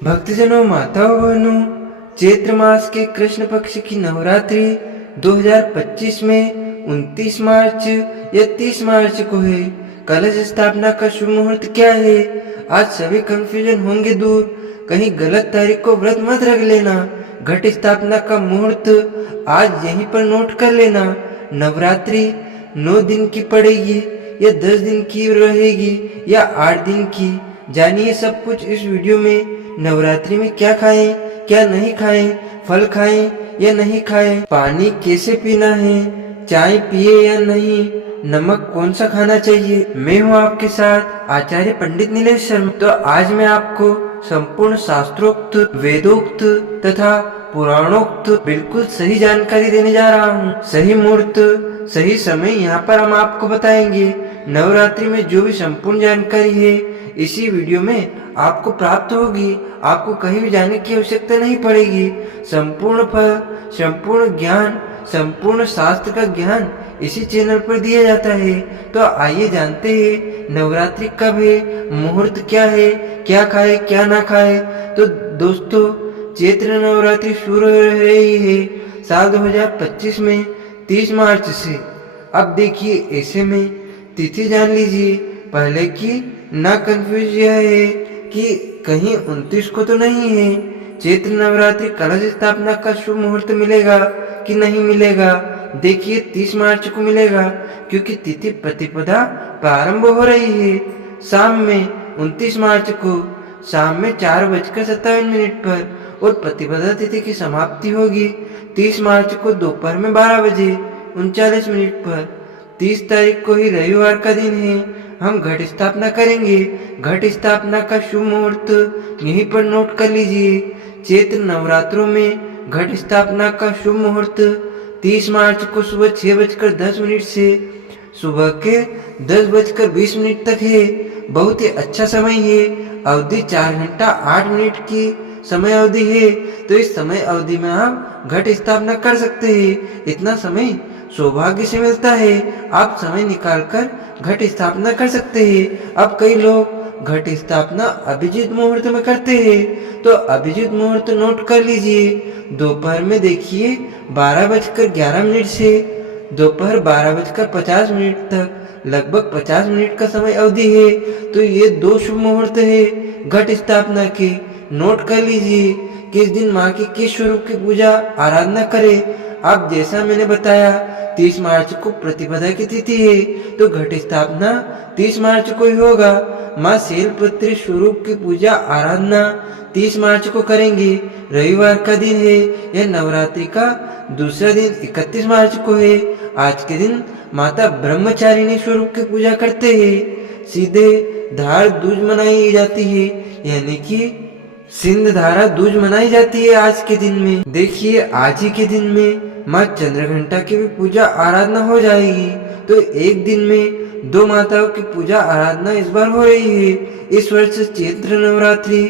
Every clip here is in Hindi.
भक्तजनों, माताओं, बहनों, चैत्र मास के कृष्ण पक्ष की नवरात्रि 2025 में 29 मार्च या 30 मार्च को है। कलश स्थापना का शुभ मुहूर्त क्या है? आज सभी कंफ्यूजन होंगे दूर। कहीं गलत तारीख को व्रत मत रख लेना। घट स्थापना का मुहूर्त आज यहीं पर नोट कर लेना। नवरात्रि 9 दिन की पड़ेगी या 10 दिन की रहेगी या 8 दिन की, जानिए सब कुछ इस वीडियो में। नवरात्रि में क्या खाएं, क्या नहीं खाएं, फल खाएं या नहीं खाएं, पानी कैसे पीना है, चाय पिए या नहीं, नमक कौन सा खाना चाहिए। मैं हूं आपके साथ आचार्य पंडित नीलेश शर्मा। तो आज मैं आपको संपूर्ण शास्त्रोक्त, वेदोक्त तथा पुराणोक्त बिल्कुल सही जानकारी देने जा रहा हूं। सही मुहूर्त, सही समय यहाँ पर हम आपको बताएंगे। नवरात्रि में जो भी संपूर्ण जानकारी है इसी वीडियो में आपको प्राप्त होगी। आपको कहीं भी जाने की आवश्यकता नहीं पड़ेगी। संपूर्ण फल, संपूर्ण ज्ञान, संपूर्ण शास्त्र का ज्ञान इसी चैनल पर दिया जाता है। तो आइए जानते हैं नवरात्रि कब है, मुहूर्त क्या है, क्या खाए क्या ना खाए। तो दोस्तों, चैत्र नवरात्रि शुरू हो रही है साल 2025 में 30 मार्च से। अब देखिए, ऐसे में तिथि जान लीजिए पहले की, ना कंफ्यूज यह है कि कहीं 29 को तो नहीं है। चैत्र नवरात्रि कलश स्थापना का शुभ मुहूर्त मिलेगा कि नहीं मिलेगा? देखिए 30 मार्च को मिलेगा, क्योंकि तिथि प्रतिपदा प्रारंभ हो रही है शाम में 29 मार्च को शाम में 4:57 पर, और प्रतिपदा तिथि की समाप्ति होगी 30 मार्च को दोपहर में 12:39 पर। 30 तारीख को ही रविवार का दिन है। हम घट स्थापना करेंगे। घट स्थापना का शुभ मुहूर्त यहीं पर नोट कर लीजिए। चैत्र नवरात्रों में घट स्थापना का शुभ मुहूर्त 30 मार्च को सुबह 6:10 से सुबह के 10:20 तक है। बहुत ही अच्छा समय है। अवधि 4 घंटा 8 मिनट की समय अवधि है। तो इस समय अवधि में आप घट स्थापना कर सकते हैं। इतना समय सौभाग्य से मिलता है। आप समय निकालकर घट स्थापना कर सकते हैं। अब कई लोग घट स्थापना अभिजीत मुहूर्त में करते हैं। तो अभिजीत मुहूर्त नोट कर लीजिए। दोपहर में देखिए 12:11 से दोपहर 12:50 तक लगभग 50 मिनट का समय अवधि है। तो ये 2 शुभ मुहूर्त है घट स्थापना के। नोट कर लीजिए किस दिन माँ की किस स्वरूप की पूजा आराधना करें। अब जैसा मैंने बताया 30 मार्च को प्रतिपदा की तिथि है, तो घट स्थापना 30 मार्च को ही होगा। माँ शैलपुत्री स्वरूप की पूजा आराधना 30 मार्च को करेंगे। रविवार का दिन है। यह नवरात्रि का दूसरा दिन 31 मार्च को है। आज के दिन माता ब्रह्मचारिणी स्वरूप की पूजा करते हैं। सीधे धार दूज मनाई जाती है, यानी कि सिंध धारा दूज मनाई जाती है आज के दिन में। देखिए आज ही के दिन में माँ चंद्रघंटा की भी पूजा आराधना हो जाएगी। तो एक दिन में 2 माताओं की पूजा आराधना इस बार हो रही है। इस वर्ष चैत्र नवरात्रि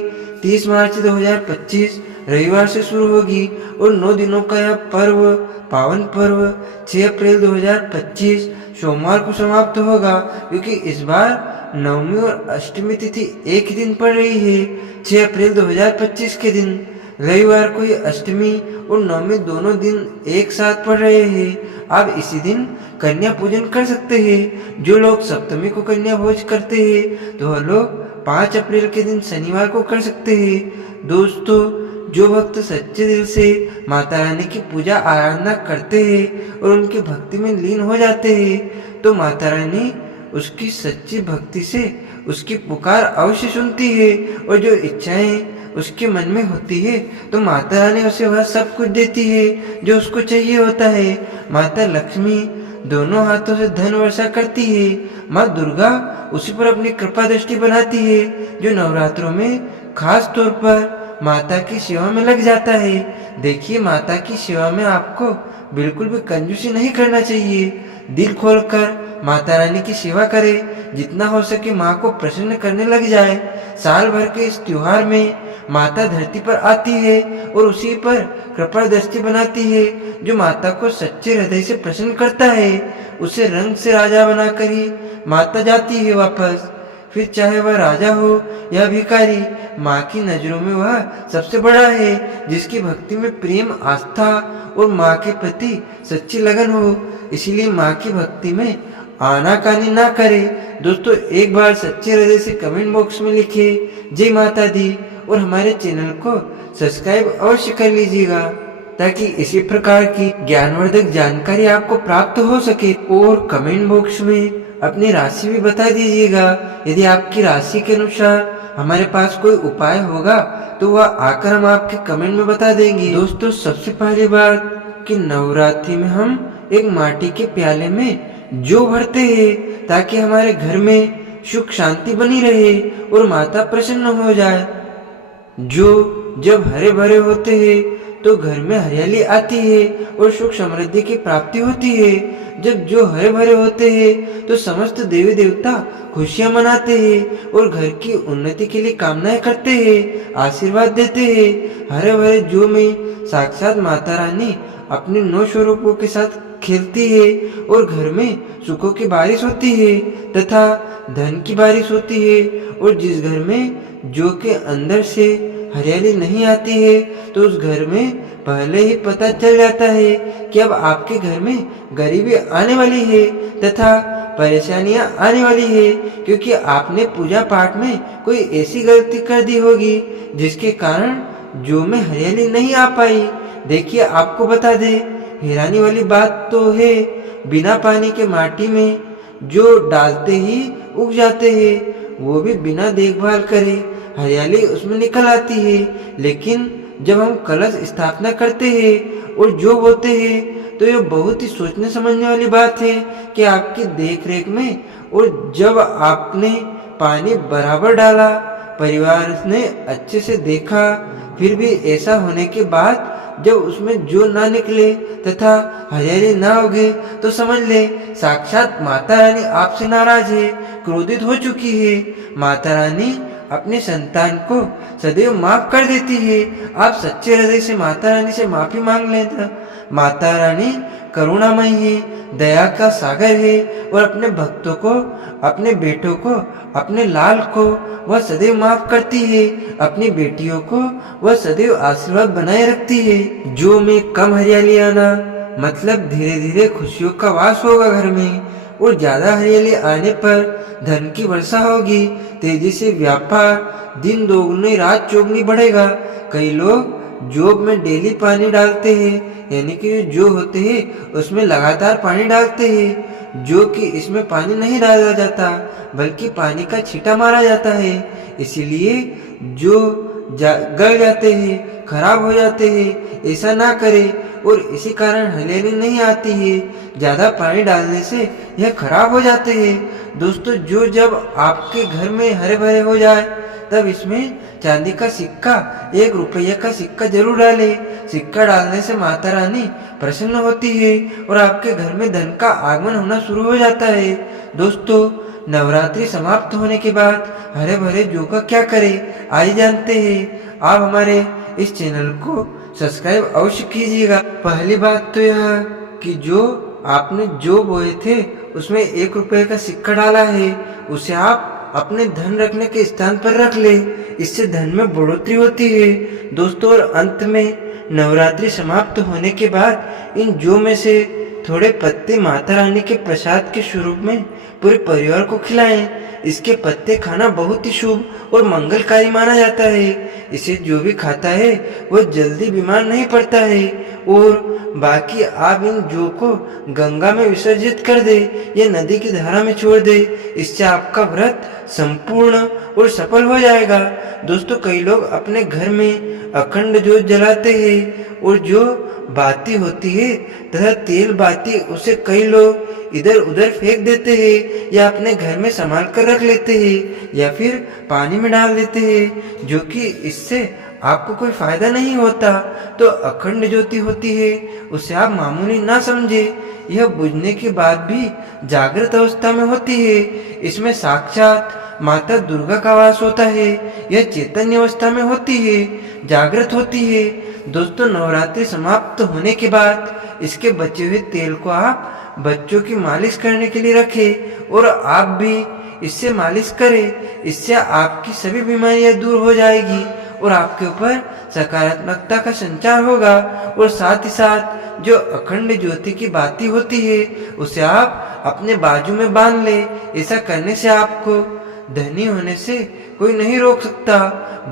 30 मार्च 2025 रविवार से शुरू होगी और 9 दिनों का यह पर्व, पावन पर्व 6 अप्रैल 2025 सोमवार को समाप्त होगा, क्योंकि इस बार नवमी और अष्टमी तिथि एक ही दिन पड़ रही है। 6 अप्रैल 2025 के दिन रविवार को ये अष्टमी और नवमी दोनों दिन एक साथ पड़ रहे हैं। आप इसी दिन कन्या पूजन कर सकते हैं। जो लोग सप्तमी को कन्या भोज करते हैं तो वह लोग 5 अप्रैल के दिन शनिवार को कर सकते हैं। दोस्तों, जो भक्त सच्चे दिल से माता रानी की पूजा आराधना करते हैं और उनकी भक्ति में लीन हो जाते हैं, तो माता रानी उसकी सच्ची भक्ति से उसकी पुकार अवश्य सुनती है। और जो इच्छाएं उसके मन में होती है तो माता रानी उसे वह सब कुछ देती है जो उसको चाहिए होता है। माता लक्ष्मी दोनों हाथों से धन वर्षा करती है। माँ दुर्गा उसी पर अपनी कृपा दृष्टि बनाती है जो नवरात्रों में खास तौर पर माता की सेवा में लग जाता है। देखिए, माता की सेवा में आपको बिल्कुल भी कंजूसी नहीं करना चाहिए। दिल खोलकर माता रानी की सेवा करें। जितना हो सके माँ को प्रसन्न करने लग जाए। साल भर के इस त्योहार में माता धरती पर आती है और उसी पर कृपा दृष्टि बनाती है। जो माता को सच्चे हृदय से प्रसन्न करता है उसे रंग से राजा बनाकर ही माता जाती है वापस। फिर चाहे वह राजा हो या भिखारी, माँ की नजरों में वह सबसे बड़ा है, जिसकी भक्ति में प्रेम, आस्था और माँ के प्रति सच्ची लगन हो। इसीलिए माँ की भक्ति में आनाकानी ना करे। दोस्तों, एक बार सच्चे हृदय से कमेंट बॉक्स में लिखे जय माता दी और हमारे चैनल को सब्सक्राइब अवश्य कर लीजिएगा, ताकि इसी प्रकार की ज्ञानवर्धक जानकारी आपको प्राप्त हो सके। और कमेंट बॉक्स में अपनी राशि भी बता दीजिएगा। यदि आपकी राशि के अनुसार हमारे पास कोई उपाय होगा तो वह आकर हम आपके कमेंट में बता देंगे। दोस्तों, सबसे पहली बात कि नवरात्रि में हम एक माटी के प्याले में जौ भरते हैं, ताकि हमारे घर में सुख शांति बनी रहे और माता प्रसन्न हो जाए। जो जब हरे भरे होते हैं तो घर में हरियाली आती है और सुख समृद्धि की प्राप्ति होती है। जब जो हरे भरे होते हैं तो समस्त देवी देवता खुशियां मनाते हैं और घर की उन्नति के लिए कामनाएं करते हैं, आशीर्वाद देते हैं। हरे भरे जौ में साक्षात माता रानी अपने 9 स्वरूपों के साथ खेलती है और घर में सुखों की बारिश होती है तथा धन की बारिश होती है। और जिस घर में जौ के अंदर से हरियाली नहीं आती है तो उस घर में पहले ही पता चल जाता है कि अब आपके घर में गरीबी आने वाली है तथा परेशानियां आने वाली है, क्योंकि आपने पूजा पाठ में कोई ऐसी गलती कर दी होगी जिसके कारण जौ में हरियाली नहीं आ पाई। देखिए, आपको बता दे, हैरानी वाली बात तो है, बिना पानी के माटी में जो डालते ही उग जाते हैं, वो भी बिना देखभाल करे हरियाली उसमें निकल आती है। लेकिन जब हम कलश स्थापना करते हैं और जो बोते हैं तो ये बहुत ही सोचने समझने वाली बात है कि आपकी देख रेख में, और जब आपने पानी बराबर डाला, परिवार ने अच्छे से देखा, फिर भी ऐसा होने के बाद जब उसमें जो ना निकले तथा हरियाली ना उगे तो समझ ले साक्षात माता रानी आपसे नाराज है, क्रोधित हो चुकी है। माता रानी अपने संतान को सदैव माफ कर देती है। आप सच्चे हृदय से माता रानी से माफी मांग लेना। माता रानी करुणामयी है, दया का सागर है और अपने भक्तों को, अपने बेटों को, अपने लाल को वह सदैव माफ करती है। अपनी बेटियों को वह सदैव आशीर्वाद बनाए रखती है। जो में कम हरियाली आना मतलब धीरे धीरे खुशियों का वास होगा घर में, और ज्यादा हरियाली आने पर धन की वर्षा होगी, तेजी से व्यापार, दिन दोगुनी रात चौगुनी बढ़ेगा। कई लोग जॉब में डेली पानी डालते हैं, यानी कि जो होते हैं उसमें लगातार पानी डालते हैं, जो कि इसमें पानी नहीं डाला जाता बल्कि पानी का छींटा मारा जाता है। इसीलिए जो गल जाते हैं, खराब हो जाते हैं। ऐसा ना करें और इसी कारण हरियाली नहीं आती है। ज्यादा पानी डालने से यह खराब हो जाते हैं। दोस्तों, जो जब आपके घर में हरे भरे हो जाए तब इसमें चांदी का सिक्का, 1 रुपये का सिक्का जरूर डाले। सिक्का डालने से माता रानी प्रसन्न होती है और आपके घर में धन का आगमन होना शुरू हो जाता है। दोस्तों, नवरात्रि समाप्त होने के बाद हरे भरे जौ का क्या करें, आइए जानते हैं। आप हमारे इस चैनल को सब्सक्राइब अवश्य कीजिएगा। पहली बात तो यह कि जो आपने जो बोए थे उसमें 1 रुपये का सिक्का डाला है, उसे आप अपने धन रखने के स्थान पर रख ले। इससे धन में बढ़ोतरी होती है। दोस्तों, और अंत में नवरात्रि समाप्त होने के बाद इन जौ में से थोड़े पत्ते माता रानी के प्रसाद के स्वरूप में पूरे परिवार को खिलाएं। इसके पत्ते खाना बहुत ही शुभ और मंगलकारी माना जाता है। इसे जो भी खाता है वह जल्दी बीमार नहीं पड़ता है। और बाकी आप इन जौ को गंगा में विसर्जित कर दे या नदी की धारा में छोड़ दे। इससे आपका व्रत संपूर्ण और सफल हो जाएगा। दोस्तों, कई लोग अपने घर में अखंड ज्योत जलाते हैं और जो बाती होती है तथा तेल बाती, उसे कई लोग इधर उधर फेंक देते हैं या अपने घर में संभाल कर रख लेते हैं या फिर पानी में डाल देते हैं, जो कि इससे आपको कोई फायदा नहीं होता। तो अखंड ज्योति होती है, उसे आप मामूली ना समझे। यह बुझने के बाद भी जागृत अवस्था में होती है। इसमें साक्षात माता दुर्गा का वास होता है। यह चैतन्य अवस्था में होती है, जागृत होती है। दोस्तों, नवरात्रि समाप्त होने के बाद इसके बचे हुए तेल को आप बच्चों की मालिश करने के लिए रखें और आप भी इससे मालिश करें। इससे आपकी सभी बीमारियां दूर हो जाएगी और आपके ऊपर सकारात्मकता का संचार होगा। और साथ ही साथ जो अखंड ज्योति की बाती होती है उसे आप अपने बाजू में बांध ले। ऐसा करने से आपको धनी होने से कोई नहीं रोक सकता।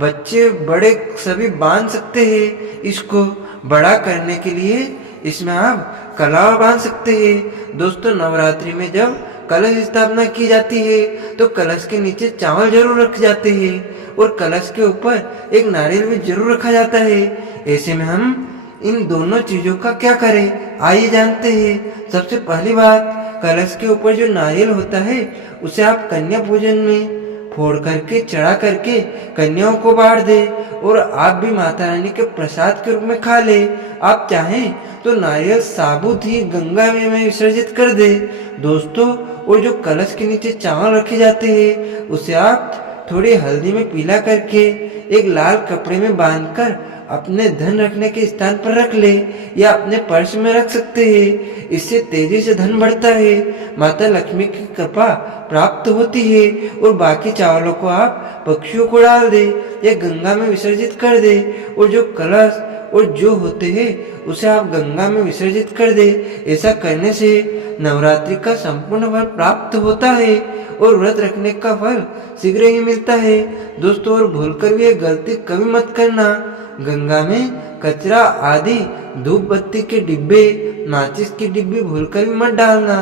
बच्चे बड़े सभी बांध सकते हैं। इसको बड़ा करने के लिए इसमें आप कलावा बांध सकते हैं। दोस्तों, नवरात्रि में जब कलश स्थापना की जाती है तो कलश के नीचे चावल जरूर रखे जाते हैं और कलश के ऊपर एक नारियल भी जरूर रखा जाता है। ऐसे में हम इन दोनों चीजों का क्या करें, आइए जानते हैं। सबसे पहली बात, कलश के ऊपर जो नारियल होता है उसे आप कन्या पूजन में फोड़ करके चढ़ा करके कन्याओं को बांट दे और आप भी माता रानी के प्रसाद के रूप में खा ले। आप चाहें तो नारियल साबुत ही गंगा में विसर्जित कर दे। दोस्तों, और जो कलश के नीचे चावल रखे जाते हैं उसे आप थोड़ी हल्दी में पीला करके एक लाल कपड़े में बांधकर अपने धन रखने के स्थान पर रख ले या अपने पर्स में रख सकते हैं। इससे तेजी से धन बढ़ता है, माता लक्ष्मी की कृपा प्राप्त होती है। और बाकी चावलों को आप पक्षियों को डाल दे या गंगा में विसर्जित कर दे और जो कलश और जो होते हैं उसे आप गंगा में विसर्जित कर दे। ऐसा करने से नवरात्रि का संपूर्ण फल प्राप्त होता है और व्रत रखने का फल शीघ्र ही मिलता है। दोस्तों, और भूलकर भी ये गलती कभी मत करना। गंगा में कचरा आदि धूप बत्ती के डिब्बे, माचिस की डिब्बी भूलकर भी मत डालना।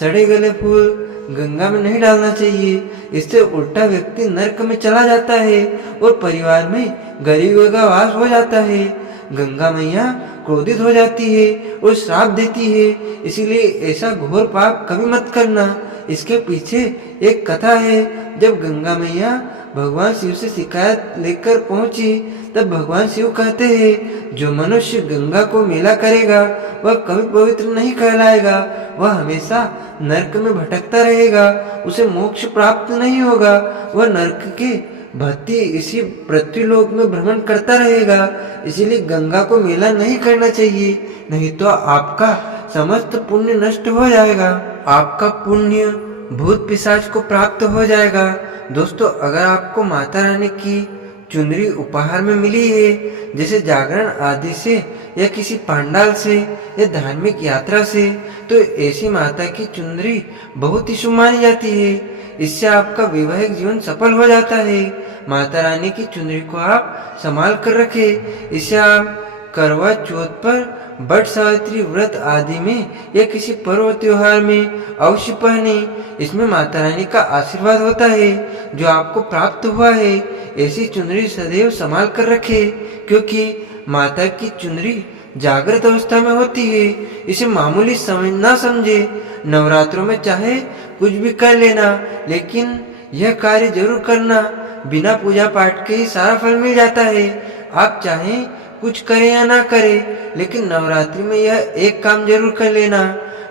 सड़े गले फूल गंगा में नहीं डालना चाहिए। इससे उल्टा व्यक्ति नरक में चला जाता है और परिवार में गरीबों का वास हो जाता है। गंगा मैया क्रोधित हो जाती है और श्राप देती है। इसीलिए ऐसा घोर पाप कभी मत करना। इसके पीछे एक कथा है। जब गंगा मैया भगवान शिव से शिकायत लेकर पहुंची तब भगवान शिव कहते हैं, जो मनुष्य गंगा को मेला करेगा वह कभी पवित्र नहीं कहलाएगा, वह हमेशा नरक में भटकता रहेगा, उसे मोक्ष प्राप्त नहीं होगा, वह नरक के भांति इसी पृथ्वीलोक में भ्रमण करता रहेगा। इसीलिए गंगा को मेला नहीं करना चाहिए, नहीं तो आपका समस्त पुण्य नष्ट हो जाएगा, आपका पुण्य भूत पिशाच को प्राप्त हो जाएगा। दोस्तों, अगर आपको माता रानी की चुनरी उपहार में मिली है, जैसे जागरण आदि से या किसी पंडाल से या धार्मिक यात्रा से, तो ऐसी माता की चुनरी बहुत ही शुभ मानी जाती है। इससे आपका वैवाहिक जीवन सफल हो जाता है। माता रानी की चुनरी को आप संभाल कर रखें। इससे आप करवा चौथ पर, बट सावित्री व्रत आदि में या किसी पर्व त्योहार में अवश्य पहने। इसमें माता रानी का आशीर्वाद होता है जो आपको प्राप्त हुआ है। ऐसी चुनरी सदैव संभाल कर रखे, क्योंकि माता की चुनरी जागृत अवस्था में होती है। इसे मामूली समझ ना समझे। नवरात्रों में चाहे कुछ भी कर लेना, लेकिन यह कार्य जरूर करना। बिना पूजा पाठ के ही सारा फल मिल जाता है। आप चाहें कुछ करें या ना करें, लेकिन नवरात्रि में यह एक काम जरूर कर लेना।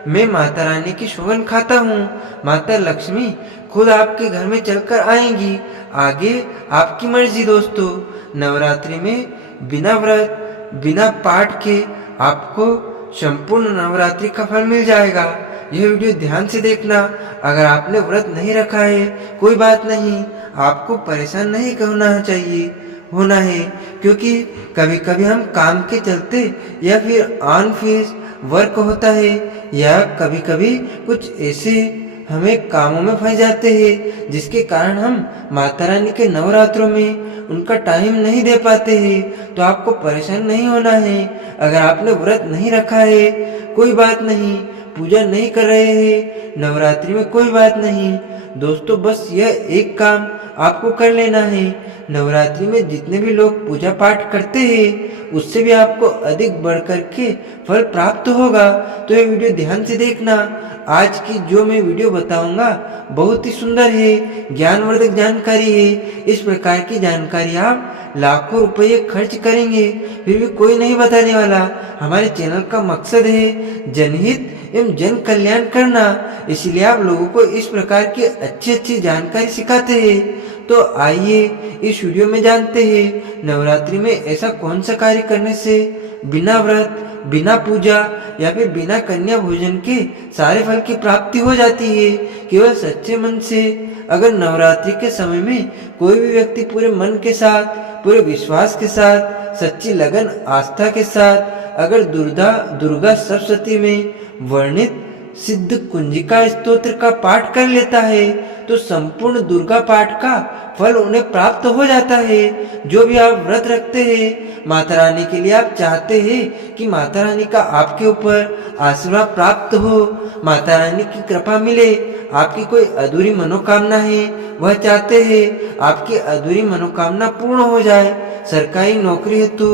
मैं माता रानी की सौगंध खाता हूँ, माता लक्ष्मी खुद आपके घर में चलकर आएंगी। आगे आपकी मर्जी। दोस्तों, नवरात्रि में बिना व्रत बिना पाठ के आपको संपूर्ण नवरात्रि का फल मिल जाएगा। यह वीडियो ध्यान से देखना। अगर आपने व्रत नहीं रखा है कोई बात नहीं, आपको परेशान नहीं होना है, क्योंकि कभी कभी हम काम के चलते या फिर ऑन फेस वर्क होता है या कभी कभी कुछ ऐसे हमें कामों में फंस जाते हैं जिसके कारण हम माता रानी के नवरात्रों में उनका टाइम नहीं दे पाते हैं। तो आपको परेशान नहीं होना है। अगर आपने व्रत नहीं रखा है कोई बात नहीं, पूजा नहीं कर रहे हैं नवरात्रि में कोई बात नहीं। दोस्तों, बस यह एक काम आपको कर लेना है। नवरात्रि में जितने भी लोग पूजा पाठ करते हैं उससे भी आपको अधिक बढ़कर के फल प्राप्त होगा। तो ये वीडियो ध्यान से देखना। आज की जो मैं वीडियो बताऊंगा बहुत ही सुंदर है, ज्ञानवर्धक जानकारी है। इस प्रकार की जानकारी आप लाखों रुपए खर्च करेंगे फिर भी कोई नहीं बताने वाला। हमारे चैनल का मकसद है जनहित एवं जन कल्याण करना, इसलिए आप लोगों को इस प्रकार की अच्छी जानकारी सिखाते हैं। तो आइए इस वीडियो में जानते हैं नवरात्रि में ऐसा कौन सा कार्य करने से बिना व्रत, बिना पूजा या फिर बिना कन्या भोजन के सारे फल की प्राप्ति हो जाती है। केवल सच्चे मन से अगर नवरात्रि के समय में कोई भी व्यक्ति पूरे मन के साथ, पूरे विश्वास के साथ, सच्ची लगन आस्था के साथ अगर दुर्गा सप्तशती में वर्णित सिद्ध कुंजिका स्तोत्र का पाठ कर लेता है तो संपूर्ण दुर्गा पाठ का फल उन्हें प्राप्त हो जाता है। जो भी आप व्रत रखते हैं, माता रानी के लिए आप चाहते हैं कि माता रानी का आपके ऊपर आशीर्वाद प्राप्त हो, माता रानी की कृपा मिले, आपकी कोई अधूरी मनोकामना है वह चाहते हैं आपकी अधूरी मनोकामना पूर्ण हो जाए, सरकारी नौकरी हेतु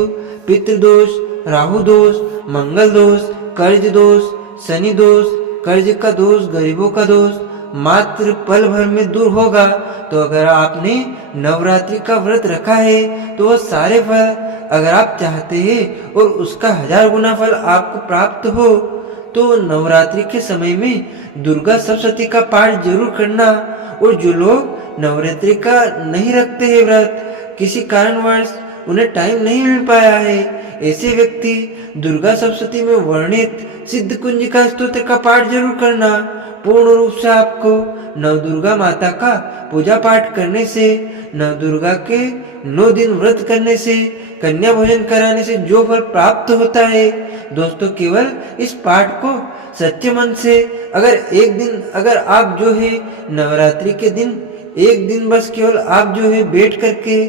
पितृदोष, राहु दोष, मंगल दोष, कर्ज दोष, शनि दोष, कर्ज का दोष, गरीबों का दोष मात्र पल भर में दूर होगा। तो अगर आपने नवरात्रि का व्रत रखा है तो वह सारे फल अगर आप चाहते हैं और उसका 1000 गुना फल आपको प्राप्त हो तो नवरात्रि के समय में दुर्गा सप्तशती का पाठ जरूर करना। और जो लोग नवरात्रि का नहीं रखते हैं व्रत, किसी कारणवश उन्हें टाइम नहीं मिल पाया है, ऐसे व्यक्ति दुर्गा सप्तशती में वर्णित सिद्ध कुंजिका स्तोत्र का पाठ जरूर करना। पूर्ण रूप से आपको नवदुर्गा माता का पूजा पाठ करने से, नवदुर्गा के 9 दिन व्रत करने से, कन्या भोजन कराने से जो फल प्राप्त होता है दोस्तों, केवल इस पाठ को सच्चे मन से अगर आप जो है नवरात्रि के दिन एक दिन बस केवल आप जो है बैठ करके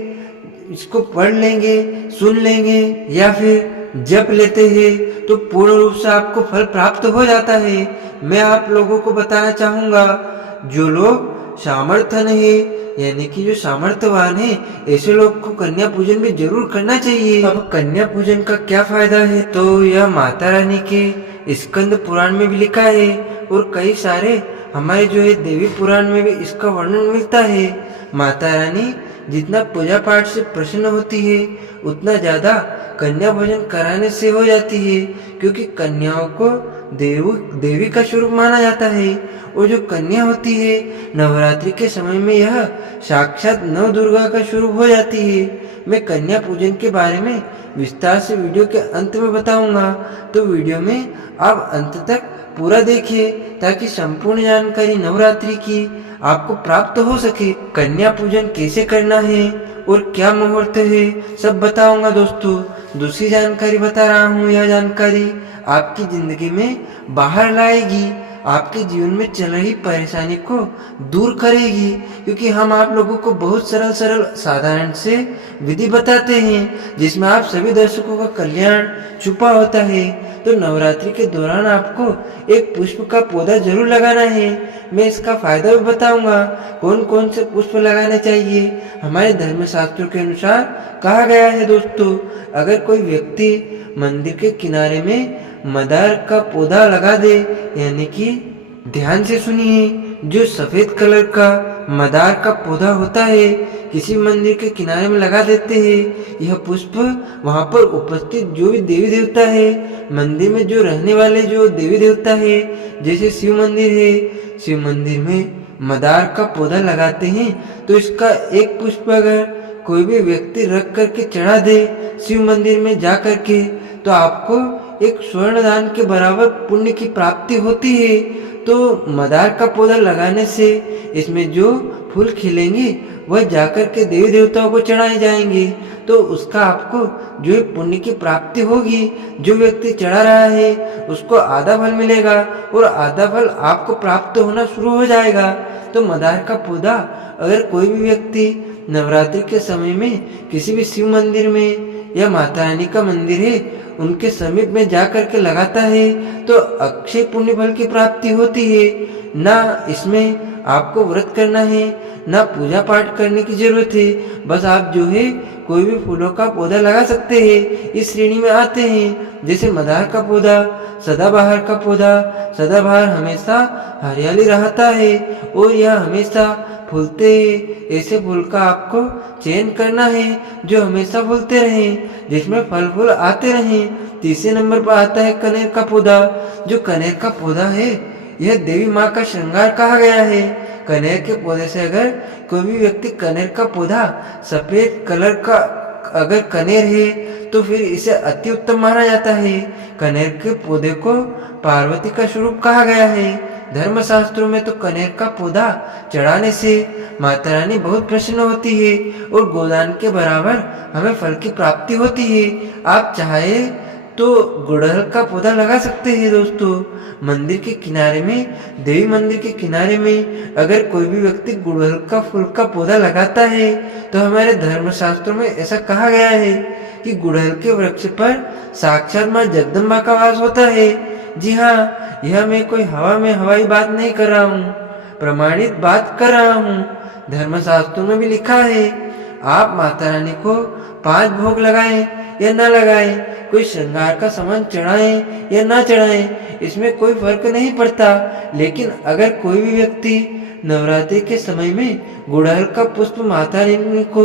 इसको पढ़ लेंगे, सुन लेंगे या फिर जप लेते हैं तो पूर्ण रूप से आपको फल प्राप्त हो जाता है। मैं आप लोगों को बताना चाहूँगा, जो लोग सामर्थ्य है यानी कि जो सामर्थ्यवान है ऐसे लोग को कन्या पूजन भी जरूर करना चाहिए। अब कन्या पूजन का क्या फायदा है, तो यह माता रानी के स्कंद पुराण में भी लिखा है और कई सारे हमारे जो है देवी पुराण में भी इसका वर्णन मिलता है। माता रानी जितना पूजा पाठ से प्रसन्न होती है उतना ज्यादा कन्या भोजन कराने से हो जाती है, क्योंकि कन्याओं को देवी का स्वरूप माना जाता है। और जो कन्या होती है नवरात्रि के समय में यह साक्षात नव दुर्गा का स्वरूप हो जाती है। मैं कन्या पूजन के बारे में विस्तार से वीडियो के अंत में बताऊंगा, तो वीडियो में आप अंत तक पूरा देखिए ताकि संपूर्ण जानकारी नवरात्रि की आपको प्राप्त हो सके। कन्या पूजन कैसे करना है और क्या मुहूर्त है सब बताऊंगा दोस्तों। दूसरी जानकारी बता रहा हूँ, यह जानकारी आपकी जिंदगी में बाहर लाएगी, आपके जीवन में चल रही परेशानी को दूर करेगी, क्योंकि हम आप लोगों को बहुत सरल साधारण से विधि बताते हैं जिसमें आप सभी दर्शकों का कल्याण छुपा होता है। तो नवरात्रि के दौरान आपको एक पुष्प का पौधा जरूर लगाना है। मैं इसका फायदा भी बताऊंगा, कौन कौन से पुष्प लगाने चाहिए। हमारे धर्म शास्त्रों के अनुसार कहा गया है दोस्तों, अगर कोई व्यक्ति मंदिर के किनारे में मदार का पौधा लगा दे, यानी कि ध्यान से सुनिए, जो सफेद कलर का मदार का पौधा होता है किसी मंदिर के किनारे में लगा देते हैं। यह पुष्प वहां पर उपस्थित जो भी देवी देवता है, मंदिर में जो रहने वाले जो देवी देवता है, जैसे शिव मंदिर है, शिव मंदिर में मदार का पौधा लगाते हैं तो इसका एक पुष्प अगर कोई भी व्यक्ति रख करके चढ़ा दे शिव मंदिर में जा करके, तो आपको एक स्वर्ण दान के बराबर पुण्य की प्राप्ति होती है। तो मदार का पौधा लगाने से इसमें जो फूल खिलेंगे वह जाकर के देवी देवताओं को चढ़ाए जाएंगे, तो उसका आपको जो पुण्य की प्राप्ति होगी। जो व्यक्ति चढ़ा रहा है उसको आधा फल मिलेगा और आधा फल आपको प्राप्त होना शुरू हो जाएगा। तो मदार का पौधा अगर कोई भी व्यक्ति नवरात्रि के समय में किसी भी शिव मंदिर में या माता रानी का मंदिर है उनके समीप में जा करके लगाता है तो अक्षय पुण्य फल की प्राप्ति होती है। ना इसमें आपको व्रत करना है, ना पूजा पाठ करने की जरूरत है, बस आप जो है कोई भी फूलों का पौधा लगा सकते हैं। इस श्रेणी में आते हैं जैसे मदार का पौधा, सदाबहार का पौधा। सदाबहार हमेशा हरियाली रहता है और यह हमेशा फूलते हैं। ऐसे फूल का आपको चयन करना है जो हमेशा फूलते रहें, जिसमें फल फूल आते रहें। तीसरे नंबर पर आता है कनेर का पौधा। जो कनेर का पौधा है यह देवी माँ का श्रृंगार कहा गया है। कनेर के पौधे से अगर कोई भी व्यक्ति कनेर का पौधा सफेद कलर का अगर कनेर है तो फिर इसे अति उत्तम माना जाता है। कनेर के पौधे को पार्वती का स्वरूप कहा गया है। धर्मशास्त्रों में तो कनेर का पौधा चढ़ाने से माता रानी बहुत प्रसन्न होती है और गोदान के बराबर हमें फल की प्राप्ति होती है। आप चाहे तो गुड़हल का पौधा लगा सकते हैं दोस्तों। मंदिर के किनारे में, देवी मंदिर के किनारे में अगर कोई भी व्यक्ति गुड़हल का फूल का पौधा लगाता है तो हमारे धर्मशास्त्रों में ऐसा कहा गया है कि गुड़हल के वृक्ष पर साक्षात माँ जगदम्बा का वास होता है। जी हाँ, यह मैं कोई हवा में हवाई बात नहीं कर रहा हूँ, प्रमाणित बात कर रहा हूँ। धर्मशास्त्रों में भी लिखा है, आप माता रानी को 5 भोग लगाएं या ना लगाएं, कोई श्रृंगार का सामान चढ़ाएं या ना चढ़ाएं, इसमें कोई फर्क नहीं पड़ता। लेकिन अगर कोई भी व्यक्ति नवरात्रि के समय में गुड़हल का पुष्प माता रानी को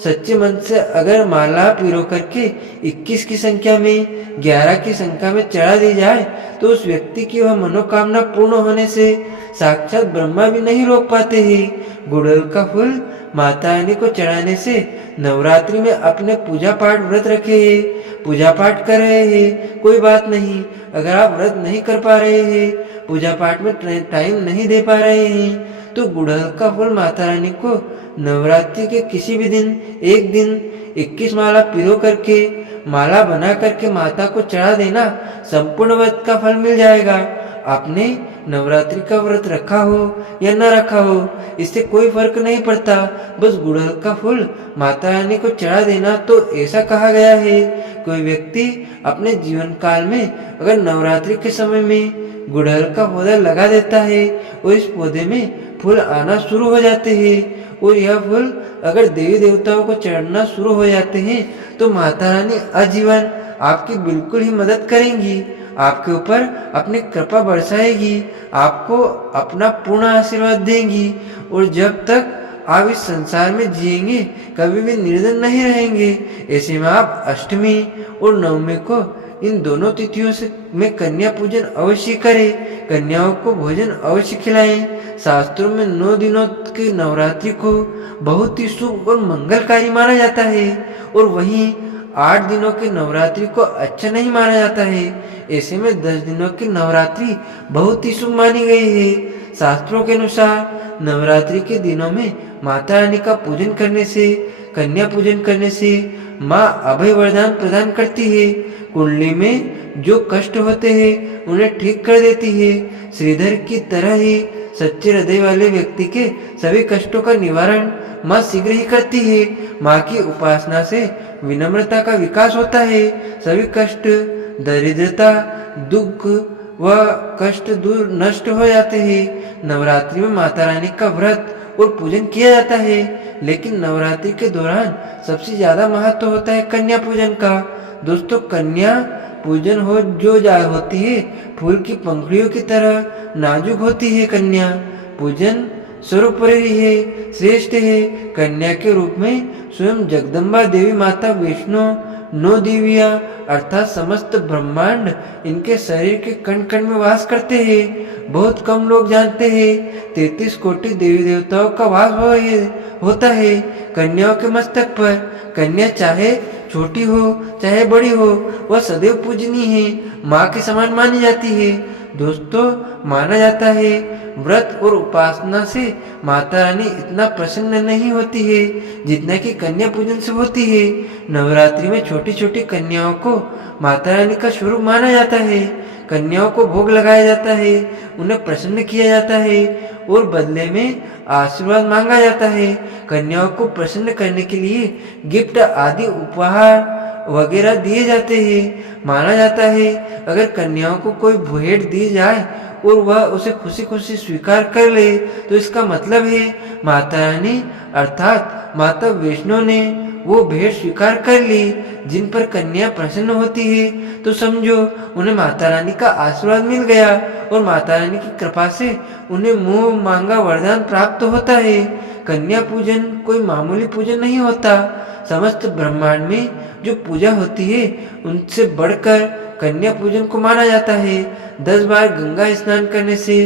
सच्चे मन से अगर माला पिरो करके 21 की संख्या में, 11 की संख्या में चढ़ा दी जाए तो उस व्यक्ति की वह मनोकामना पूर्ण होने से साक्षात ब्रह्मा भी नहीं रोक पाते हैं। गुड़हल का फूल माता रानी को चढ़ाने से नवरात्रि में अपने पूजा पाठ व्रत रखे हैं, पूजा पाठ कर रहे हैं, कोई बात नहीं। अगर आप व्रत नहीं कर पा रहे हैं, पूजा पाठ में टाइम नहीं दे पा रहे हैं, तो गुड़हल का फूल माता रानी को नवरात्रि के किसी भी दिन, एक दिन 21 माला पिरो करके, माला बना करके माता को चढ़ा देना, संपूर्ण व्रत का फल मिल जाएगा। आपने नवरात्रि का व्रत रखा हो या न रखा हो, इससे कोई फर्क नहीं पड़ता, बस गुड़हल का फूल माता रानी को चढ़ा देना। तो ऐसा कहा गया है, कोई व्यक्ति अपने जीवन काल में अगर नवरात्रि के समय में गुड़हल का पौधा लगा देता है और इस पौधे में फूल आना शुरू हो जाते हैं और यह फूल अगर देवी देवताओं को चढ़ना शुरू हो जाते हैं तो माता रानी आजीवन आपकी बिल्कुल ही मदद करेंगी, आपके ऊपर अपनी कृपा बरसाएगी, आपको अपना पूर्ण आशीर्वाद देंगी और जब तक आप इस संसार में जिएंगे कभी भी निर्धन नहीं रहेंगे। ऐसे में आप अष्टमी और नवमी को, इन दोनों तिथियों से में कन्या पूजन अवश्य करें, कन्याओं को भोजन अवश्य खिलाएं। शास्त्रों में 9 दिनों के नवरात्रि को बहुत ही शुभ और मंगलकारी माना जाता है और वहीं 8 दिनों के नवरात्रि को अच्छा नहीं माना जाता है। ऐसे में 10 दिनों की नवरात्रि बहुत ही शुभ मानी गई है। शास्त्रों के अनुसार नवरात्रि के दिनों में माता रानी का पूजन करने से, कन्या पूजन करने से माँ अभय वरदान प्रदान करती है। कुंडली में जो कष्ट होते हैं उन्हें ठीक कर देती है। श्रीधर की तरह ही सच्चे हृदय वाले व्यक्ति के सभी कष्टों का निवारण माँ शीघ्र ही करती है। माँ की उपासना से विनम्रता का विकास होता है। सभी कष्ट, दरिद्रता, दुख व कष्ट दूर नष्ट हो जाते हैं। नवरात्रि में माता रानी का व्रत और पूजन किया जाता है, लेकिन नवरात्रि के दौरान सबसे ज्यादा महत्व होता है कन्या पूजन का। दोस्तों, कन्या पूजन होती है फूल की पंखुड़ियों की तरह नाजुक होती है। कन्या पूजन सर्वोपरि है, श्रेष्ठ है। कन्या के रूप में स्वयं जगदम्बा देवी माता वैष्णो 9 देवियां अर्थात समस्त ब्रह्मांड इनके शरीर के कण कण में वास करते हैं। बहुत कम लोग जानते हैं 33 कोटि देवी देवताओं का वास होता है कन्याओं के मस्तक पर। कन्या चाहे छोटी हो चाहे बड़ी हो, वह सदैव पूजनीय है, माँ के समान मानी जाती है। दोस्तों, माना जाता है व्रत और उपासना से माता रानी इतना प्रसन्न नहीं होती है जितना कि कन्या पूजन से होती है। नवरात्रि में छोटी छोटी कन्याओं को माता रानी का स्वरूप माना जाता है। कन्याओं को भोग लगाया जाता है, उन्हें प्रसन्न किया जाता है और बदले में आशीर्वाद मांगा जाता है। कन्याओं को प्रसन्न करने के लिए गिफ्ट आदि उपहार वगैरह दिए जाते हैं। माना जाता है अगर कन्याओं को कोई भेंट दी जाए और वह उसे खुशी खुशी स्वीकार कर ले तो इसका मतलब है माता रानी अर्थात माता वैष्णो ने वो भेंट स्वीकार कर ली। जिन पर कन्या प्रसन्न होती है तो समझो उन्हें माता रानी का आशीर्वाद मिल गया और माता रानी की कृपा से उन्हें मुंह मांगा वरदान प्राप्त होता है। कन्या पूजन कोई मामूली पूजन नहीं होता। समस्त ब्रह्मांड में जो पूजा होती है उनसे बढ़कर कन्या पूजन को माना जाता है। 10 बार गंगा स्नान करने से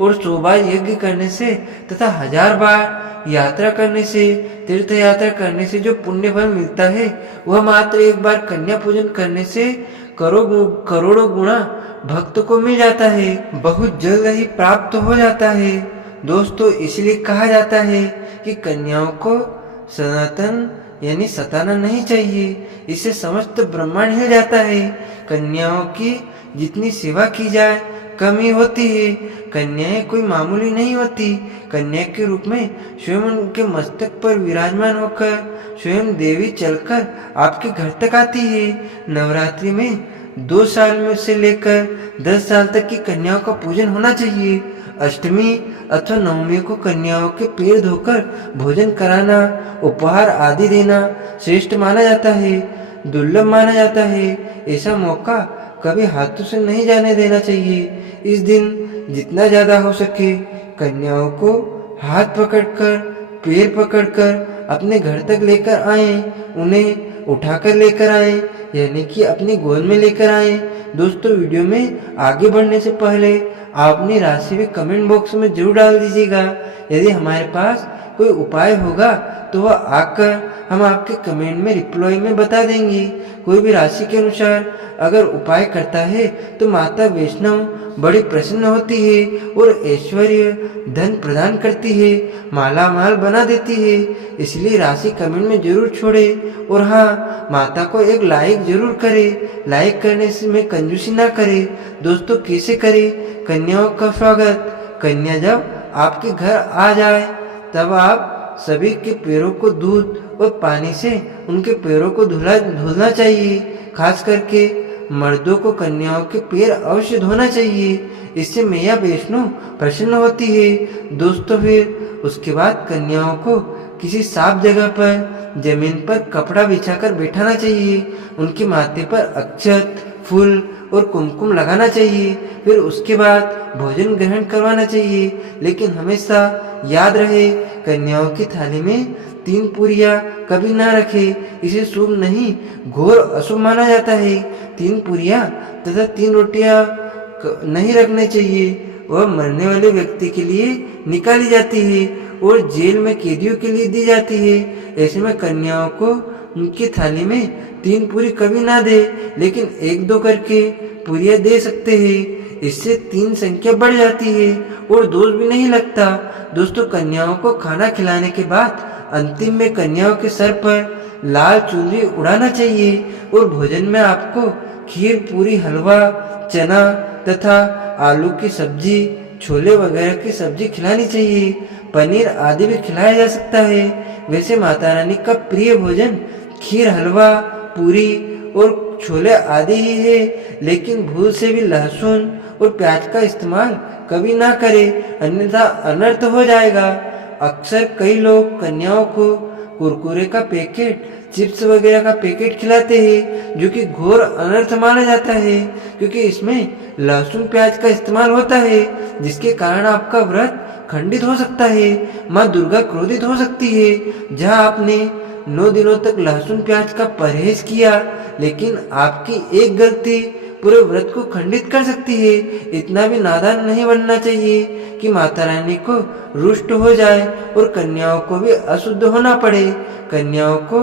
और 100 बार यज्ञ करने से तथा 1000 बार यात्रा करने से, तीर्थ यात्रा करने से जो पुण्य फल मिलता है वह मात्र एक बार कन्या पूजन करने से करोड़ों गुना भक्त को मिल जाता है, बहुत जल्द ही प्राप्त हो जाता है। दोस्तों, इसलिए कहा जाता है कि कन्याओं को सनातन यानी सताना नहीं चाहिए, इससे समस्त ब्रह्मांड हिल जाता है। कन्याओं की जितनी सेवा की जाए कम ही होती है। कन्याएं कोई मामूली नहीं होती। कन्या के रूप में स्वयं उनके मस्तक पर विराजमान होकर स्वयं देवी चलकर आपके घर तक आती है। नवरात्रि में 2 साल में से लेकर 10 साल तक की कन्याओं का पूजन होना चाहिए। अष्टमी अथवा नवमी को कन्याओं के पैर धोकर भोजन कराना, उपहार आदि देना श्रेष्ठ माना जाता है, दुर्लभ माना जाता है। ऐसा मौका कभी हाथों से नहीं जाने देना चाहिए। इस दिन जितना ज्यादा हो सके कन्याओं को हाथ पकड़कर, पैर पकड़कर अपने घर तक लेकर आए, उन्हें उठाकर लेकर आए, यानी कि अपनी गोद में लेकर आए। दोस्तों, वीडियो में आगे बढ़ने से पहले आप अपनी राशि भी कमेंट बॉक्स में जरूर डाल दीजिएगा। यदि हमारे पास कोई उपाय होगा तो वह आकर हम आपके कमेंट में रिप्लाई में बता देंगे। कोई भी राशि के अनुसार अगर उपाय करता है तो माता वैष्णव बड़ी प्रसन्न होती है और ऐश्वर्य धन प्रदान करती है, माला माल बना देती है। इसलिए राशि कमेंट में जरूर छोड़े और हाँ, माता को एक लाइक जरूर करे। लाइक करने से में कंजूसी ना करे। दोस्तों, कैसे करे कन्याओं का स्वागत? कन्या जब आपके घर आ जाए तब आप सभी के पैरों को दूध और पानी से उनके पैरों को धुलना चाहिए। खास करके मर्दों को कन्याओं के पैर अवश्य धोना चाहिए, इससे मैया वैष्णो प्रसन्न होती है। दोस्तों, फिर उसके बाद कन्याओं को किसी साफ जगह पर जमीन पर कपड़ा बिछाकर बैठाना चाहिए। उनके माथे पर अक्षत, फूल और कुमकुम लगाना चाहिए। फिर उसके बाद भोजन ग्रहण करवाना चाहिए। लेकिन हमेशा याद रहे, कन्याओं की थाली में 3 पूरियां कभी ना रखे, इसे शुभ नहीं घोर अशुभ माना जाता है। 3 पूरियां तथा 3 रोटियां नहीं रखने चाहिए। वह मरने वाले व्यक्ति के लिए निकाली जाती है और जेल में कैदियों के लिए दी जाती है। ऐसे में कन्याओं को उनकी थाली में 3 पूरी कभी ना दे, लेकिन 1-2 करके पूरियां दे सकते हैं। इससे 3 संख्या बढ़ जाती है और दोष भी नहीं लगता। दोस्तों, कन्याओं को खाना खिलाने के बाद अंतिम में कन्याओं के सर पर लाल चुनरी उड़ाना चाहिए और भोजन में आपको खीर, पूरी, हलवा, चना तथा आलू की सब्जी, छोले वगैरह की सब्जी खिलानी चाहिए। पनीर आदि भी खिलाया जा सकता है। वैसे माता रानी का प्रिय भोजन खीर, हलवा, पूरी और छोले आदि ही है, लेकिन भूल से भी लहसुन और प्याज का इस्तेमाल कभी ना करें, अन्यथा अनर्थ हो जाएगा। अक्सर कई लोग कन्याओं को कुरकुरे का पैकेट, चिप्स वगैरह का पैकेट खिलाते हैं, जो कि घोर अनर्थ माना जाता है, क्योंकि इसमें लहसुन प्याज का इस्तेमाल होता है, जिसके कारण आपका व्रत खंडित हो सकता है। माँ दुर्गा क्रोधित हो सकती है। जहाँ आपने 9 दिनों तक लहसुन प्याज का परहेज किया, लेकिन आपकी एक गलती पूरे व्रत को खंडित कर सकती है। इतना भी नादान नहीं बनना चाहिए कि माता रानी को रुष्ट हो जाए और कन्याओं को भी अशुद्ध होना पड़े। कन्याओं को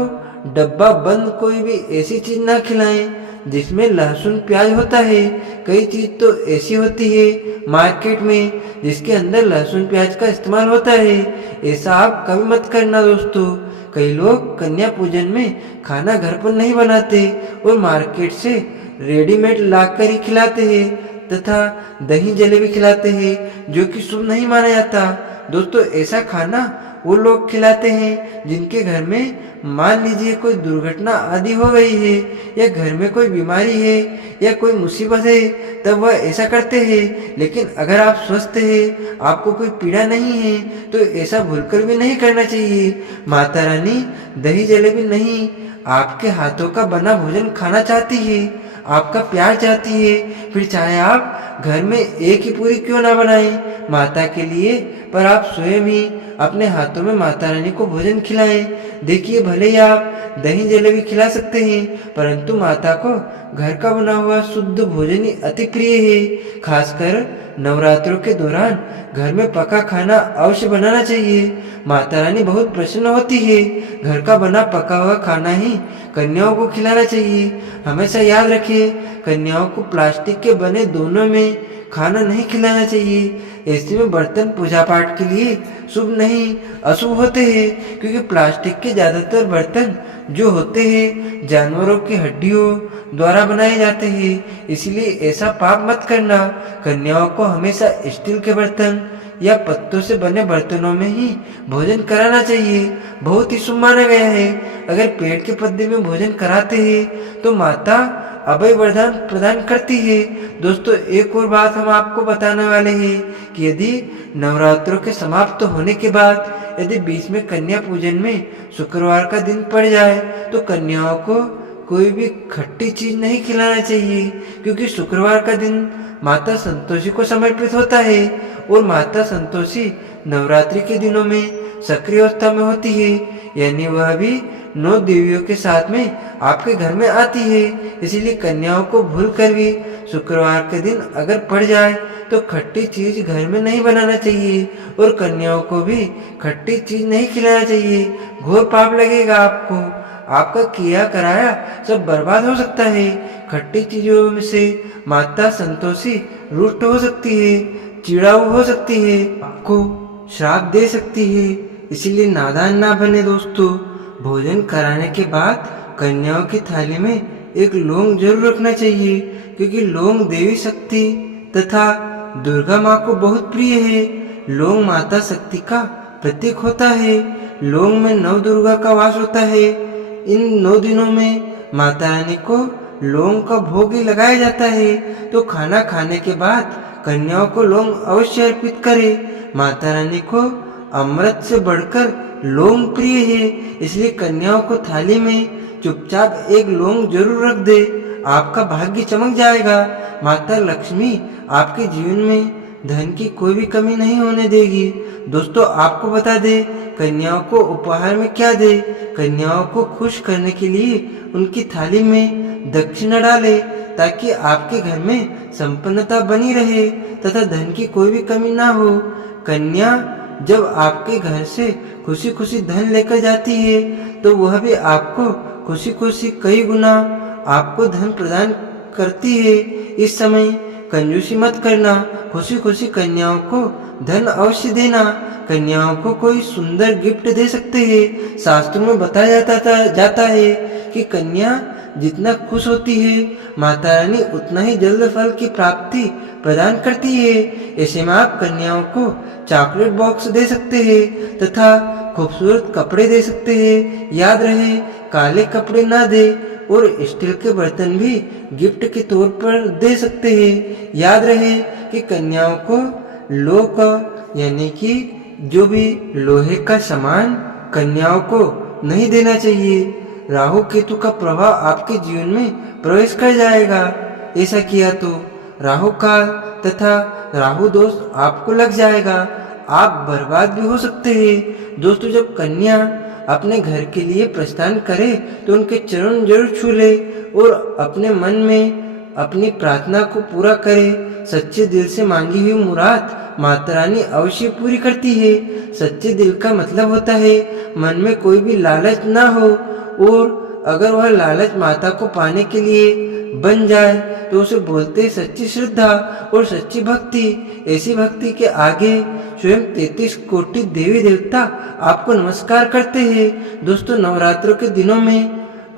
डब्बा बंद कोई भी ऐसी चीज ना खिलाएं जिसमें लहसुन प्याज होता है। कई चीज तो ऐसी होती है मार्केट में जिसके अंदर लहसुन प्याज का इस्तेमाल होता है। ऐसा आप कभी मत करना दोस्तों। कई लोग कन्या पूजन में खाना घर पर नहीं बनाते और मार्केट से रेडीमेड लाकर ही खिलाते हैं तथा दही जलेबी खिलाते हैं, जो कि शुभ नहीं माना जाता। दोस्तों, ऐसा खाना वो लोग खिलाते हैं जिनके घर में मान लीजिए कोई दुर्घटना आदि हो गई है या घर में कोई बीमारी है या कोई मुसीबत है, तब वह ऐसा करते हैं। लेकिन अगर आप स्वस्थ हैं, आपको कोई पीड़ा नहीं है, तो ऐसा भूलकर भी नहीं करना चाहिए। माता रानी दही जलेबी नहीं, आपके हाथों का बना भोजन खाना चाहती है, आपका प्यार चाहती है। फिर चाहे आप घर में एक ही पूरी क्यों ना बनाएं माता के लिए, पर आप स्वयं ही अपने हाथों में माता रानी को भोजन खिलाएं। देखिए, भले ही आप दही जलेबी खिला सकते हैं, परंतु माता को घर का बना हुआ शुद्ध भोजन ही अति प्रिय है। खासकर नवरात्रों के दौरान घर में पका खाना अवश्य बनाना चाहिए। माता रानी बहुत प्रसन्न होती है। घर का बना पका हुआ खाना ही कन्याओं को खिलाना चाहिए। हमेशा याद रखिए, कन्याओं को प्लास्टिक के बने दोनों में खाना नहीं खिलाना चाहिए। ऐसे में बर्तन पूजा पाठ के लिए शुभ नहीं, अशुभ होते हैं, क्योंकि प्लास्टिक के ज़्यादातर बर्तन जो होते हैं जानवरों की हड्डियों द्वारा बनाए जाते हैं। इसलिए ऐसा पाप मत करना। कन्याओं को हमेशा स्टील के बर्तन या पत्तों से बने बर्तनों में ही भोजन कराना चाहिए। बहुत ही शुभ माना गया है। अगर पेड़ के पत्ते में भोजन कराते हैं तो माता अभय वरदान प्रदान करती है। दोस्तों, एक और बात हम आपको बताने वाले हैं कि यदि नवरात्रों के समाप्त होने के बाद यदि बीच में कन्या पूजन में शुक्रवार का दिन पड़ जाए तो कन्याओं को कोई भी खट्टी चीज नहीं खिलाना चाहिए, क्योंकि शुक्रवार का दिन माता संतोषी को समर्पित होता है और माता संतोषी नवरात्रि के दिनों में सक्रिय अवस्था में होती है, यानी वह भी 9 देवियों के साथ में आपके घर में आती है। इसीलिए कन्याओं को भूल कर भी शुक्रवार के दिन अगर पड़ जाए तो खट्टी चीज घर में नहीं बनाना चाहिए और कन्याओं को भी खट्टी चीज नहीं खिलाना चाहिए। घोर पाप लगेगा आपको, आपका किया कराया सब बर्बाद हो सकता है। खट्टी चीजों में से माता संतोषी रुष्ट हो सकती है, चिड़ाऊ हो सकती है, आपको श्राप दे सकती है। इसीलिए नादान ना बने दोस्तों। भोजन कराने के बाद कन्याओं की थाली में एक लौंग जरूर रखना चाहिए, क्योंकि लौंग देवी शक्ति तथा दुर्गा माँ को बहुत प्रिय है। लौंग माता शक्ति का प्रतीक होता है। लौंग में 9 दुर्गा का वास होता है। इन 9 दिनों में माता रानी को लौंग का भोग ही लगाया जाता है। तो खाना खाने के बाद कन्याओं को लौंग अवश्य अर्पित करे। माता रानी को अमृत से बढ़कर लौंग प्रिय है, इसलिए कन्याओं को थाली में चुपचाप एक लौंग जरूर रख दे। आपका भाग्य चमक जाएगा। माता लक्ष्मी आपके जीवन में धन की कोई भी कमी नहीं होने देगी। दोस्तों, आपको बता दे कन्याओं को उपहार में क्या दे। कन्याओं को खुश करने के लिए उनकी थाली में दक्षिणा डाले, ताकि आपके घर में संपन्नता बनी रहे तथा धन की कोई भी कमी ना हो। कन्या जब आपके घर से खुशी खुशी धन लेकर जाती है तो वह भी आपको खुशी खुशी कई गुना आपको धन प्रदान करती है। इस समय कंजूसी मत करना, खुशी खुशी कन्याओं को धन अवश्य देना। कन्याओं को कोई सुंदर गिफ्ट दे सकते हैं। शास्त्रों में बताया जाता है कि कन्या जितना खुश होती है माता रानी उतना ही जल्द फल की प्राप्ति प्रदान करती है। ऐसे में आप कन्याओं को चॉकलेट बॉक्स दे सकते हैं तथा खूबसूरत कपड़े दे सकते हैं। याद रहे, काले कपड़े ना दे और स्टील के बर्तन भी गिफ्ट के तौर पर दे सकते हैं। याद रहे कि कन्याओं को लोह का यानी कि जो भी लोहे का सामान कन्याओं को नहीं देना चाहिए। राहु केतु का प्रभाव आपके जीवन में प्रवेश कर जाएगा। ऐसा किया तो राहु काल तथा राहु दोष आपको लग जाएगा। आप बर्बाद भी हो सकते हैं। दोस्तों, जब कन्या अपने घर के लिए प्रस्थान करे तो उनके चरण जरूर छू ले और अपने मन में अपनी प्रार्थना को पूरा करे। सच्चे दिल से मांगी हुई मुराद माता रानी अवश्य पूरी करती है। सच्चे दिल का मतलब होता है मन में कोई भी लालच ना हो, और अगर वह लालच माता को पाने के लिए बन जाए तो उसे बोलते सच्ची श्रद्धा और सच्ची भक्ति। ऐसी भक्ति के आगे स्वयं 33 कोटि देवी देवता आपको नमस्कार करते हैं। दोस्तों, नवरात्रों के दिनों में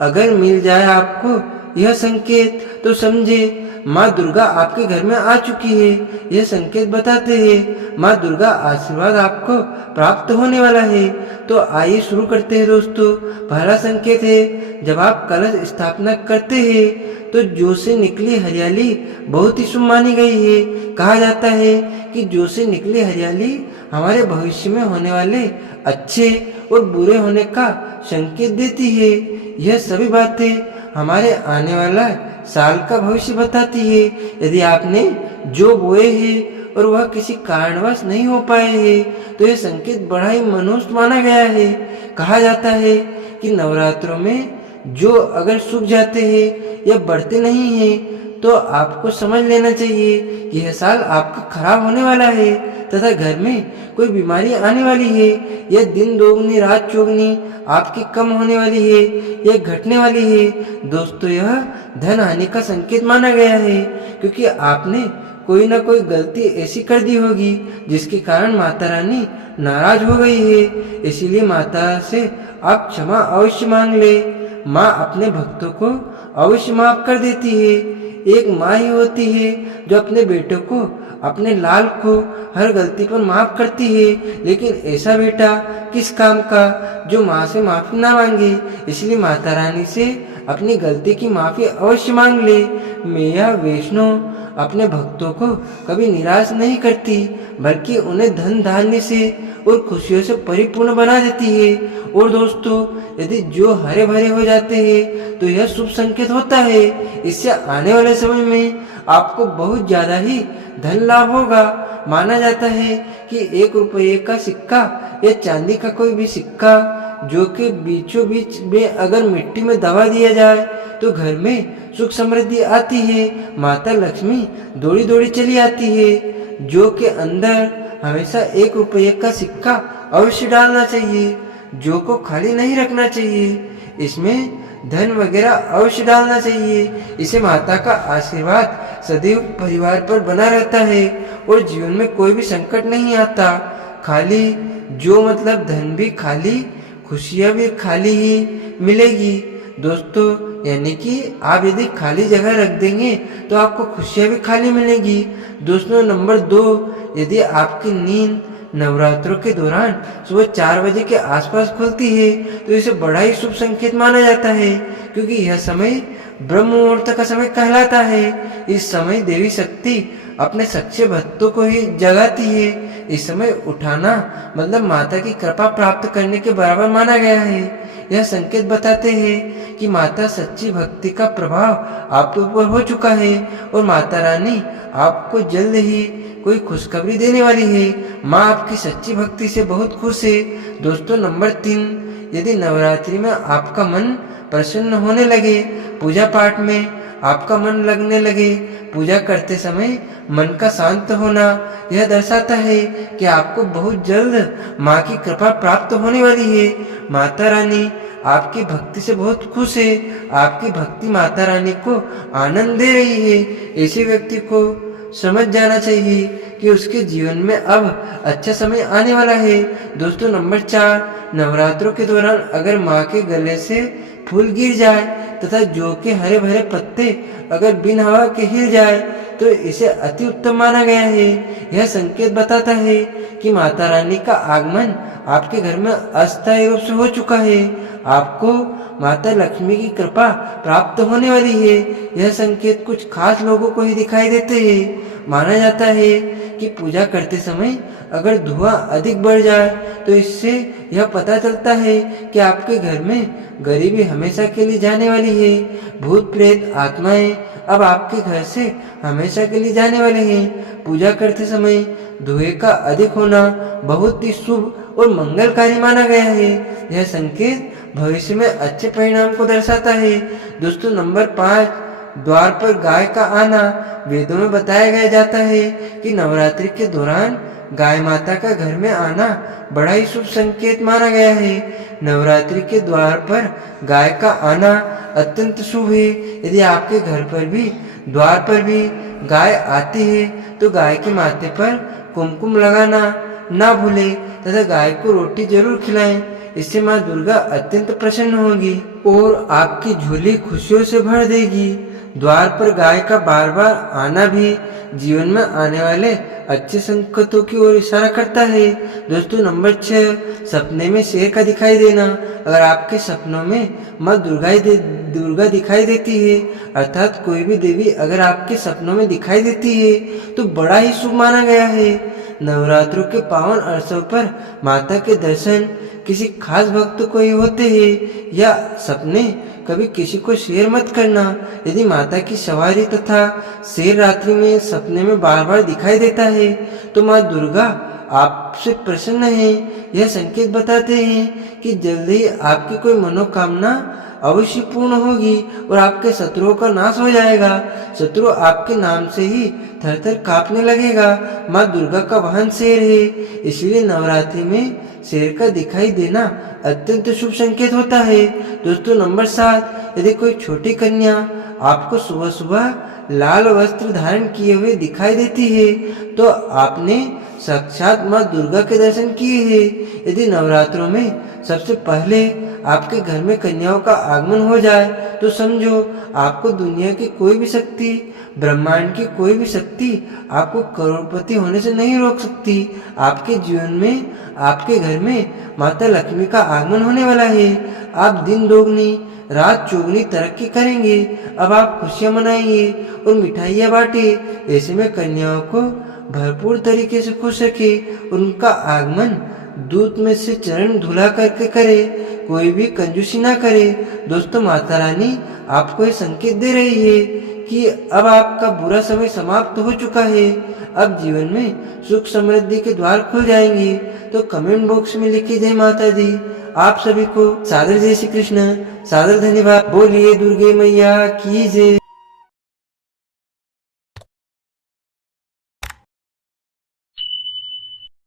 अगर मिल जाए आपको यह संकेत तो समझे माँ दुर्गा आपके घर में आ चुकी है। यह संकेत बताते हैं माँ दुर्गा आशीर्वाद आपको प्राप्त होने वाला है। तो आइए शुरू करते हैं दोस्तों। पहला संकेत है, जब आप कलश स्थापना करते हैं तो जौ से निकली हरियाली बहुत ही शुभ मानी गई है। कहा जाता है कि जौ से निकली हरियाली हमारे भविष्य में होने वाले अच्छे और बुरे होने का संकेत देती है। यह सभी बातें हमारे आने वाला साल का भविष्य बताती है। यदि आपने जो बोए हैं और वह किसी कारणवश नहीं हो पाए हैं तो यह संकेत बड़ा ही मनोस्त माना गया है। कहा जाता है कि नवरात्रों में जो अगर सूख जाते हैं या बढ़ते नहीं हैं तो आपको समझ लेना चाहिए कि यह साल आपका खराब होने वाला है तथा घर में कोई बीमारी आने वाली है। यह दिन दोगुनी रात चौगुनी आपकी कम होने वाली है, यह घटने वाली है। दोस्तों, यह धन हानि का संकेत माना गया है क्योंकि आपने कोई ना कोई गलती ऐसी कर दी होगी जिसके कारण माता रानी नाराज हो गई है। इसीलिए माता से आप क्षमा अवश्य मांग ले। माँ अपने भक्तों को अवश्य माफ कर देती है। एक माँ ही होती है जो अपने बेटों को, अपने लाल को हर गलती पर माफ करती है। लेकिन ऐसा बेटा किस काम का जो माँ से माफी ना मांगे। इसलिए माता रानी से अपनी गलती की माफी अवश्य मांग ले। मैया वैष्णो अपने भक्तों को कभी निराश नहीं करती, बल्कि उन्हें धन धान्य से और खुशियों से परिपूर्ण बना देती है। और दोस्तों, यदि जो हरे भरे हो जाते हैं तो यह शुभ संकेत होता है। इससे आने वाले समय में आपको बहुत ज्यादा ही धन लाभ होगा। माना जाता है कि 1 रुपये का सिक्का या चांदी का कोई भी सिक्का जो कि बीचों बीच में अगर मिट्टी में दबा दिया जाए तो घर में सुख समृद्धि आती है। माता लक्ष्मी दौड़ी दौड़ी चली आती है। जो के अंदर हमेशा 1 रुपये का सिक्का अवश्य डालना चाहिए, जो को खाली नहीं रखना चाहिए। इसमें धन वगैरह अवश्य डालना चाहिए। इसे माता का आशीर्वाद सदैव परिवार पर बना रहता है और जीवन में कोई भी संकट नहीं आता। खाली जो मतलब धन भी खाली, खुशियाँ भी खाली ही मिलेगी। दोस्तों, यानी कि आप यदि खाली जगह रख देंगे तो आपको खुशियाँ भी खाली मिलेगी। दोस्तों, नंबर 2, यदि आपकी नींद नवरात्रों के दौरान सुबह 4 बजे के आसपास खुलती है तो इसे बड़ा ही शुभ संकेत माना जाता है, क्योंकि यह समय ब्रह्म मुहूर्त का समय कहलाता है। इस समय देवी शक्ति अपने सच्चे भक्तों को ही जगाती है। इस समय उठाना मतलब माता की कृपा प्राप्त करने के बराबर माना गया है। यह संकेत बताते हैं कि माता सच्ची भक्ति का प्रभाव आपके ऊपर हो चुका है और माता रानी आपको जल्द ही कोई खुशखबरी देने वाली है। माँ आपकी सच्ची भक्ति से बहुत खुश है। दोस्तों, नंबर 3, यदि नवरात्रि में आपका मन प्रसन्न होने लगे, पूजा पाठ में आपका मन लगने लगे, पूजा करते समय मन का शांत होना, यह दर्शाता है कि आपको बहुत जल्द माँ की कृपा प्राप्त होने वाली है। माता रानी आपकी भक्ति से बहुत खुश है। आपकी भक्ति माता रानी को आनंद दे रही है। ऐसे व्यक्ति को समझ जाना चाहिए कि उसके जीवन में अब अच्छा समय आने वाला है। दोस्तों, नंबर 4, नवरात्रों के दौरान अगर माँ के गले से फूल गिर जाए तथा जो के हरे भरे पत्ते अगर बिन हवा के हिल जाए तो इसे अति उत्तम माना गया है। यह संकेत बताता है कि माता रानी का आगमन आपके घर में अस्थायी रूप से हो चुका है। आपको माता लक्ष्मी की कृपा प्राप्त होने वाली है। यह संकेत कुछ खास लोगों को ही दिखाई देते हैं। माना जाता है कि पूजा करते समय अगर धुआं अधिक बढ़ जाए तो इससे यह पता चलता है कि आपके घर में गरीबी हमेशा के लिए जाने वाली है। भूत प्रेत आत्माएं अब आपके घर से हमेशा के लिए जाने वाले हैं। पूजा करते समय धुएं का अधिक होना बहुत ही शुभ और मंगलकारी माना गया है। यह संकेत भविष्य में अच्छे परिणाम को दर्शाता है। दोस्तों, नंबर 5, द्वार पर गाय का आना। वेदों में बताया गया जाता है कि नवरात्रि के दौरान गाय माता का घर में आना बड़ा ही शुभ संकेत माना गया है। नवरात्रि के द्वार पर गाय का आना अत्यंत शुभ है। यदि आपके घर पर भी द्वार पर भी गाय आती है तो गाय के माथे पर कुमकुम लगाना ना भूलें तथा गाय को रोटी जरूर खिलाएं। इससे माँ दुर्गा अत्यंत प्रसन्न होगी और आपकी झोली खुशियों से भर देगी। द्वार पर गाय का बार बार आना भी जीवन में आने वाले अच्छे संकेतों की ओर इशारा करता है। दोस्तों, नंबर 6, सपने में शेर का दिखाई देना। अगर आपके सपनों में माँ दुर्गा दिखाई देती है, अर्थात कोई भी देवी अगर आपके सपनों में दिखाई देती है तो बड़ा ही शुभ माना गया है। नवरात्रों के पावन अवसर पर माता के दर्शन किसी खास भक्त को ही होते हैं। या सपने कभी किसी को शेयर मत करना। यदि माता की सवारी तथा शेर रात्रि में सपने में बार बार दिखाई देता है तो माँ दुर्गा आपसे प्रसन्न है। यह संकेत बताते हैं कि जल्द ही आपकी कोई मनोकामना अवश्य पूर्ण होगी और आपके शत्रुओं का नाश हो जाएगा। शत्रु आपके नाम से ही थर थर कांपने लगेगा। माँ दुर्गा का वाहन शेर है, इसलिए नवरात्रि में शेर का दिखाई देना अत्यंत शुभ संकेत होता है। दोस्तों नंबर 7, यदि कोई छोटी कन्या आपको सुबह सुबह लाल वस्त्र धारण किए हुए दिखाई देती है तो आपने साक्षात माँ दुर्गा के दर्शन किए हैं। यदि नवरात्रों में सबसे पहले आपके घर में कन्याओं का आगमन हो जाए तो समझो आपको दुनिया की कोई भी शक्ति, ब्रह्मांड की कोई भी शक्ति आपको करोड़पति होने से नहीं रोक सकती। आपके जीवन में, आपके घर में माता लक्ष्मी का आगमन होने वाला है। आप दिन दोगुनी रात चौगुनी तरक्की करेंगे। अब आप खुशियां मनाइए और मिठाइयाँ बांटे। ऐसे में कन्याओं को भरपूर तरीके से खुश रखे। उनका आगमन दूध में से चरण धुला करके करे, कोई भी कंजूसी ना करे। दोस्तों माता रानी आपको ये संकेत दे रही है कि अब आपका बुरा समय समाप्त हो चुका है। अब जीवन में सुख समृद्धि के द्वार खुल जाएंगे। तो कमेंट बॉक्स में लिखिए जय माता दी। आप सभी को सादर जय श्री कृष्ण, सादर धन्यवाद। बोलिए दुर्गे मैया की जय।